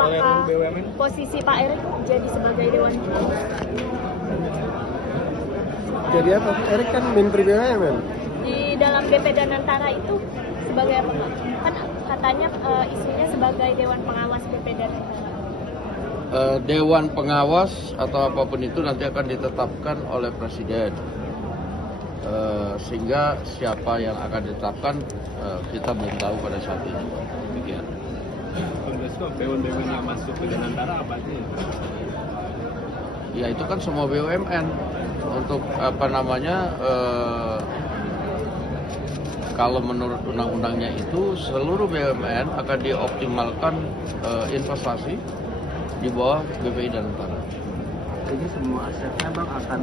apakah posisi Pak Erik jadi sebagai Dewan Pengawas? Jadi apa? Erik kan Menteri BUMN. Di dalam BP Danantara itu sebagai apa? Kan katanya isunya sebagai Dewan Pengawas BP Danantara. Dewan Pengawas atau apapun itu nanti akan ditetapkan oleh Presiden. Sehingga siapa yang akan ditetapkan kita belum tahu pada saat ini. Demikian. BUMN yang masuk ke Danantara apa aja? Ya itu kan semua BUMN untuk apa namanya kalau menurut undang-undangnya itu seluruh BUMN akan dioptimalkan investasi di bawah BPI Danantara. Jadi semua asetnya Bang akan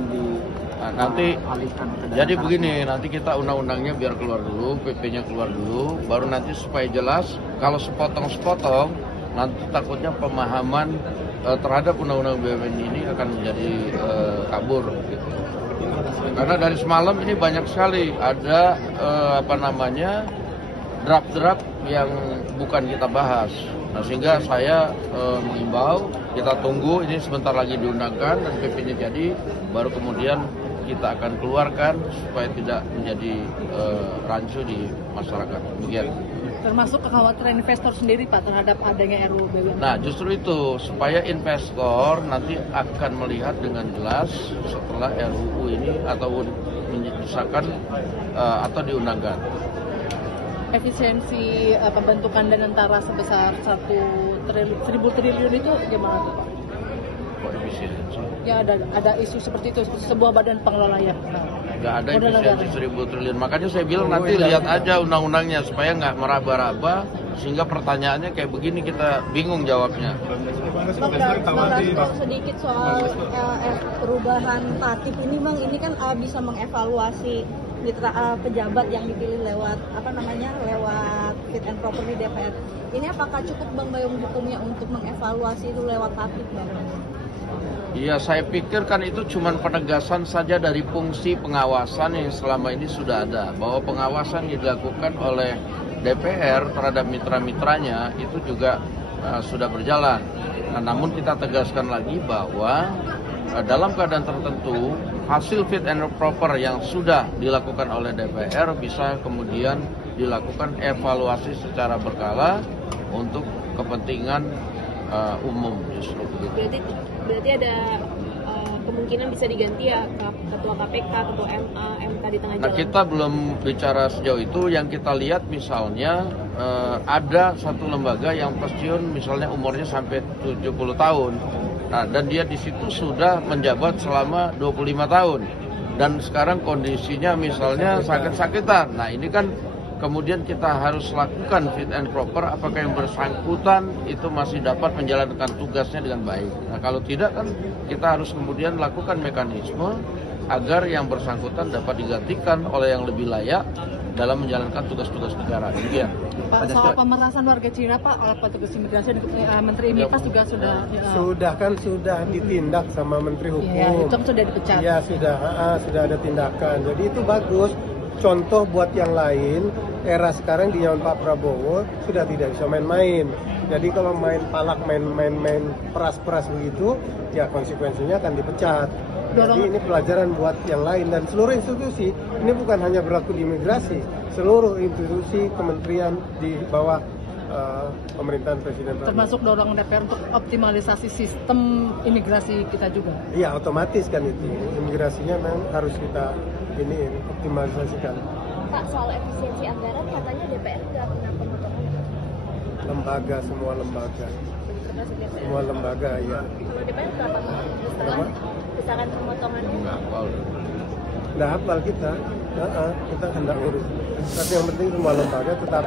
dialihkan ke Danantara. Jadi begini, nanti kita undang-undangnya biar keluar dulu, PP-nya keluar dulu, baru nanti supaya jelas. Kalau sepotong-sepotong, nanti takutnya pemahaman terhadap undang-undang BUMN ini akan menjadi kabur. Gitu. Karena dari semalam ini banyak sekali ada draft-draft yang bukan kita bahas. Nah, sehingga saya mengimbau kita tunggu ini sebentar lagi diundangkan dan PP-nya jadi, baru kemudian kita akan keluarkan supaya tidak menjadi rancu di masyarakat. Demikian. Termasuk kekhawatiran investor sendiri Pak terhadap adanya RUU BUMN. Nah justru itu supaya investor nanti akan melihat dengan jelas setelah RUU ini atau disahkan atau diundangkan. Efisiensi pembentukan Danantara sebesar 1.000 triliun itu gimana Pak? Kok efisiensi? Ya ada isu seperti itu, sebuah badan pengelola ya. Nggak ada efisiensi 1.000 triliun. Makanya saya bilang nanti lihat aja undang-undangnya supaya nggak meraba-raba sehingga pertanyaannya kayak begini kita bingung jawabnya. Bang, sedikit soal perubahan tatip ini Bang, ini kan bisa mengevaluasi mitra pejabat yang dipilih lewat lewat fit and proper di DPR. Ini apakah cukup Bang Bayung hukumnya untuk mengevaluasi itu lewat tatip Bang? Iya, saya pikir kan itu cuma penegasan saja dari fungsi pengawasan yang selama ini sudah ada. Bahwa pengawasan yang dilakukan oleh DPR terhadap mitra-mitranya itu juga sudah berjalan. Nah, namun kita tegaskan lagi bahwa dalam keadaan tertentu hasil fit and proper yang sudah dilakukan oleh DPR bisa kemudian dilakukan evaluasi secara berkala untuk kepentingan umum justru begitu. Berarti ada kemungkinan bisa diganti ya ketua KPK, ketua MA, MK di tengah jalan. Nah kita belum bicara sejauh itu. Yang kita lihat misalnya ada satu lembaga yang pensiun misalnya umurnya sampai 70 tahun. Nah, dan dia di situ sudah menjabat selama 25 tahun. Dan sekarang kondisinya misalnya sakit-sakitan. Nah ini kan kemudian kita harus lakukan fit and proper apakah yang bersangkutan itu masih dapat menjalankan tugasnya dengan baik. Nah kalau tidak kan kita harus kemudian lakukan mekanisme agar yang bersangkutan dapat digantikan oleh yang lebih layak dalam menjalankan tugas-tugas negara. Demikian. Pak, soal pemerasan warga Cina Pak oleh petugas imigrasi dan Menteri Mipas juga sudah ditindak sama Menteri Hukum. Ya, itu sudah dipecat. Ya sudah ada tindakan. Jadi itu bagus. Contoh buat yang lain, era sekarang di zaman Pak Prabowo sudah tidak bisa main-main. Jadi kalau main palak, main peras-peras begitu, ya konsekuensinya akan dipecat. Jadi ini pelajaran buat yang lain dan seluruh institusi. Ini bukan hanya berlaku di imigrasi, seluruh institusi kementerian di bawah pemerintahan Presiden Prabowo. Termasuk dorong DPR untuk optimalisasi sistem imigrasi kita juga. Iya, otomatis kan itu. Imigrasinya memang harus kita optimalisasikan. Pak, soal efisiensi anggaran katanya DPR nggak pernah pemotongan. Lembaga, semua lembaga ya. Kalau DPR berapa misalkan pemotongannya? Nggak hafal kita hendak urus. Tapi yang penting semua lembaga tetap